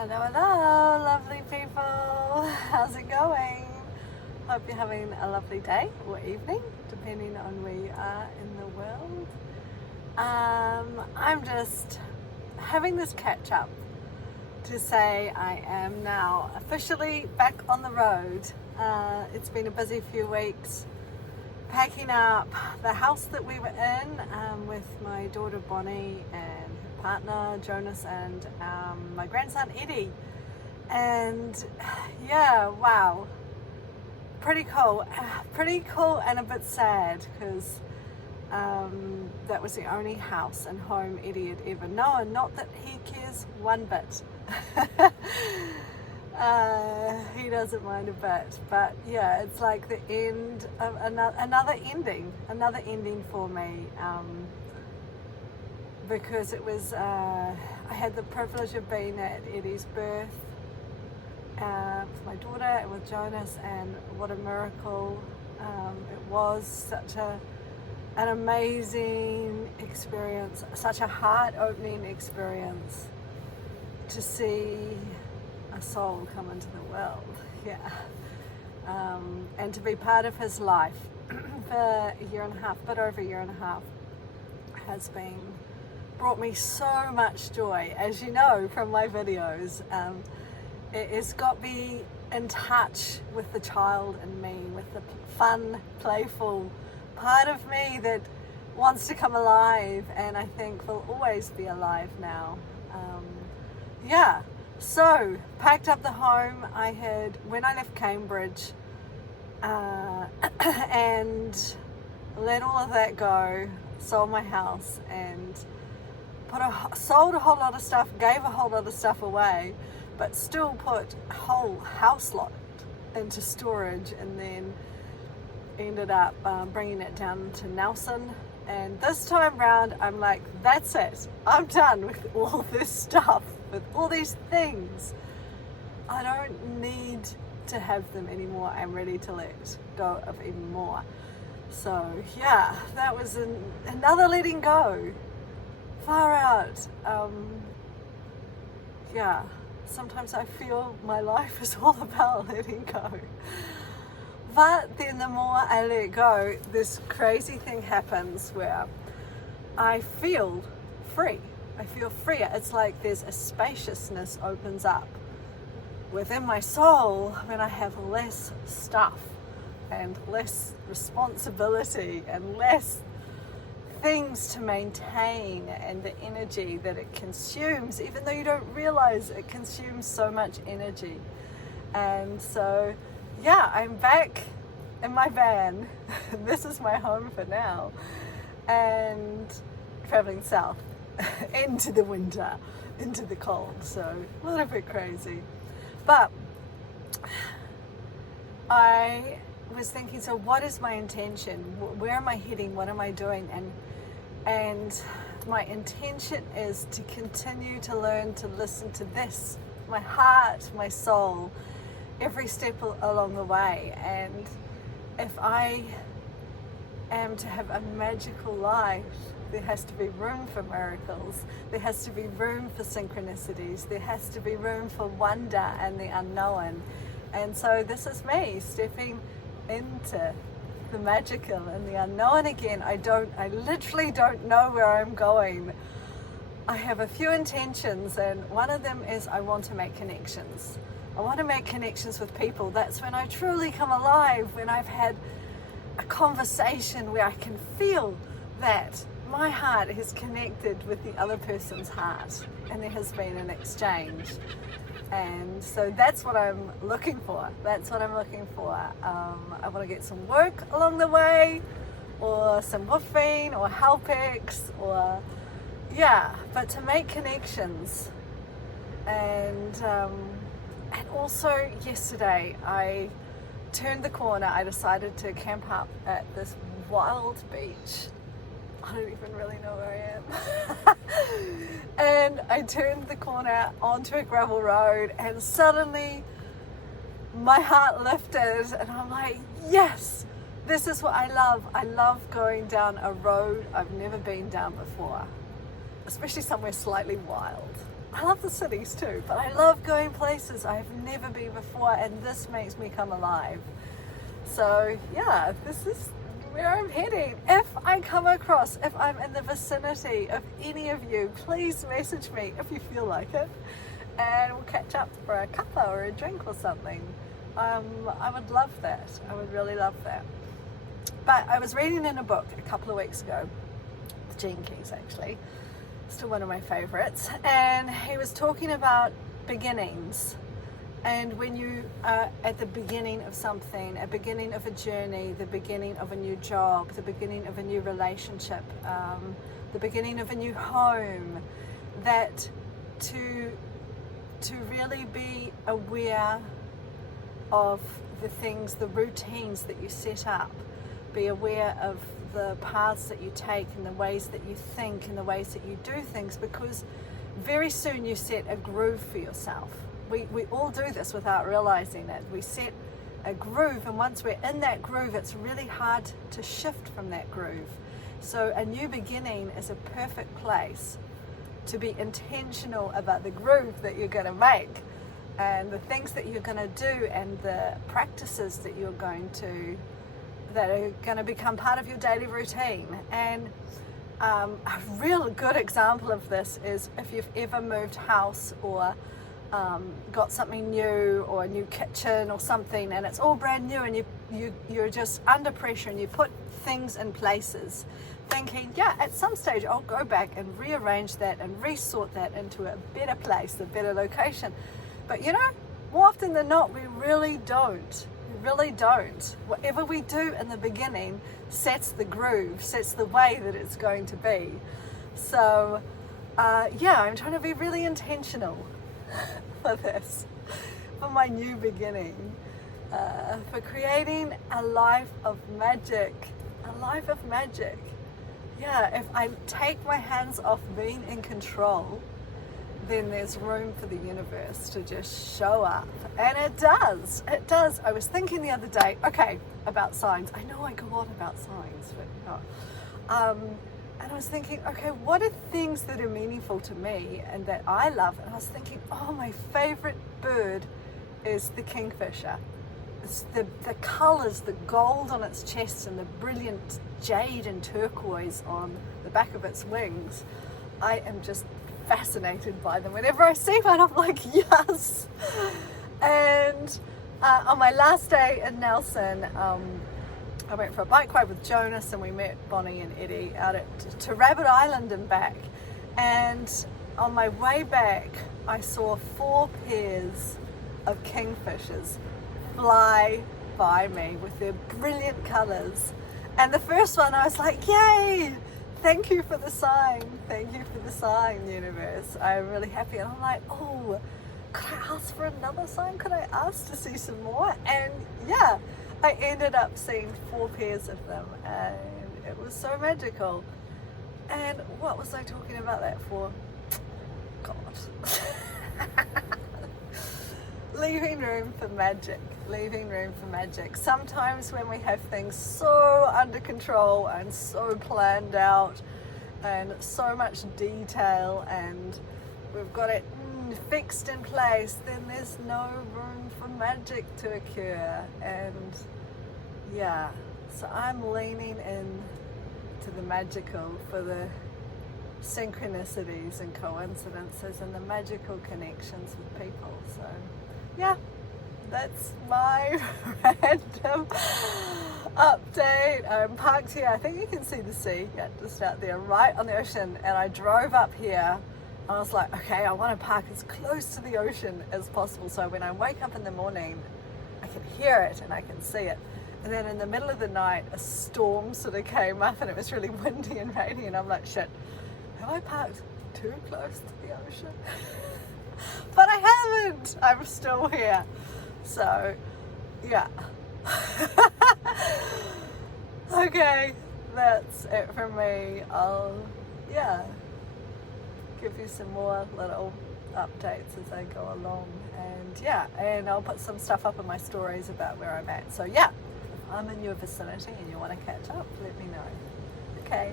Hello, hello, lovely people. How's it going? Hope you're having a lovely day or evening, depending on where you are in the world. I'm just having this catch up to say I am now officially back on the road. It's been a busy few weeks packing up the house that we were in with my daughter Bonnie and her partner Jonas and my grandson Eddie. And yeah, wow, pretty cool and a bit sad because that was the only house and home Eddie had ever known. Not that he cares one bit. He doesn't mind a bit, but yeah, it's like the end of another ending for me, because it was I had the privilege of being at Eddie's birth with my daughter and with Jonas, and what a miracle it was. Such an amazing experience, such a heart-opening experience to see a soul come into the world, and to be part of his life for a year and a half, but over a year and a half, has brought me so much joy, as you know from my videos. It's got me in touch with the child in me, with the fun, playful part of me that wants to come alive, and I think will always be alive now. So packed up the home. When I left Cambridge, and let all of that go, sold my house and sold a whole lot of stuff, gave a whole lot of stuff away, but still put a whole house lot into storage, and then ended up bringing it down to Nelson. And this time round, I'm like, that's it. I'm done with all this stuff, with all these things. I don't need to have them anymore. I'm ready to let go of even more. So yeah, that was another letting go. Far out. Sometimes I feel my life is all about letting go. But then the more I let go, this crazy thing happens where I feel free. I feel freer. It's like there's a spaciousness opens up within my soul when I have less stuff and less responsibility and less things to maintain, and the energy that it consumes, even though you don't realize it consumes so much energy. And so yeah, I'm back in my van. This is my home for now, and traveling south into the winter, into the cold. So a little bit crazy, but I was thinking, so what is my intention? Where am I heading? What am I doing? And my intention is to continue to learn to listen to this, my heart, my soul, every step along the way. And if I am to have a magical life, there has to be room for miracles. There has to be room for synchronicities. There has to be room for wonder and the unknown. And so this is me stepping into the magical and the unknown again. I literally don't know where I'm going. I have a few intentions, and one of them is I want to make connections. I want to make connections with people. That's when I truly come alive, when I've had a conversation where I can feel that my heart is connected with the other person's heart, and there has been an exchange. And so that's what I'm looking for. I want to get some work along the way, or some woofing, or helpix, or but to make connections. And also yesterday I turned the corner. I decided to camp up at this wild beach. I don't even really know where I am. And I turned the corner onto a gravel road, and suddenly my heart lifted, and I'm like, yes, this is what I love. I love going down a road I've never been down before, especially somewhere slightly wild. I love the cities too, but I love going places I've never been before, and this makes me come alive. So yeah, this is where I'm heading. If I come across, if I'm in the vicinity of any of you, please message me if you feel like it, and we'll catch up for a cuppa or a drink or something. I would love that. I would really love that. But I was reading in a book a couple of weeks ago, Gene Keys actually, still one of my favorites, and he was talking about beginnings. And when you are at the beginning of something, a beginning of a journey, the beginning of a new job, the beginning of a new relationship, the beginning of a new home, that to really be aware of the things, the routines that you set up, be aware of the paths that you take and the ways that you think and the ways that you do things, because very soon you set a groove for yourself. We all do this without realizing it. We set a groove, and once we're in that groove, it's really hard to shift from that groove. So a new beginning is a perfect place to be intentional about the groove that you're going to make, and the things that you're going to do, and the practices that are going to become part of your daily routine. And a real good example of this is if you've ever moved house, or got something new, or a new kitchen or something, and it's all brand new, and you're just under pressure, and you put things in places thinking, yeah, at some stage I'll go back and rearrange that and resort that into a better place, a better location. But you know, more often than not, we really don't. We really don't. Whatever we do in the beginning sets the groove, sets the way that it's going to be. So yeah, I'm trying to be really intentional for this, for my new beginning, for creating a life of magic, a life of magic. Yeah, if I take my hands off being in control, then there's room for the universe to just show up. And it does. It does. I was thinking the other day, okay, about signs. I know I go on about signs, but not. And I was thinking, okay, what are things that are meaningful to me and that I love? And I was thinking, oh, my favorite bird is the kingfisher. It's the colors, the gold on its chest and the brilliant jade and turquoise on the back of its wings. I am just fascinated by them. Whenever I see one, I'm like, yes. And on my last day in Nelson, I went for a bike ride with Jonas, and we met Bonnie and Eddie out to Rabbit Island and back. And on my way back, I saw 4 pairs of kingfishers fly by me with their brilliant colors. And the first one, I was like, yay! Thank you for the sign. Thank you for the sign, universe. I'm really happy. And I'm like, oh, could I ask for another sign? Could I ask to see some more? And yeah, I ended up seeing 4 pairs of them, and it was so magical. And what was I talking about that for? God. Leaving room for magic. Leaving room for magic. Sometimes when we have things so under control and so planned out and so much detail and we've got it fixed in place, then there's no room for magic to occur. And yeah, so I'm leaning in to the magical, for the synchronicities and coincidences and the magical connections with people. So yeah, that's my random update. I'm parked here. I think you can see the sea, yeah, just out there, right on the ocean. And I drove up here. I was like, okay, I want to park as close to the ocean as possible, so when I wake up in the morning, I can hear it and I can see it. And then in the middle of the night, a storm sort of came up and it was really windy and rainy, and I'm like, shit, have I parked too close to the ocean? But I haven't. I'm still here. So, yeah. Okay, that's it from me. I'll, give you some more little updates as I go along. And I'll put some stuff up in my stories about where I'm at. So, yeah, if I'm in your vicinity and you want to catch up, let me know. Okay.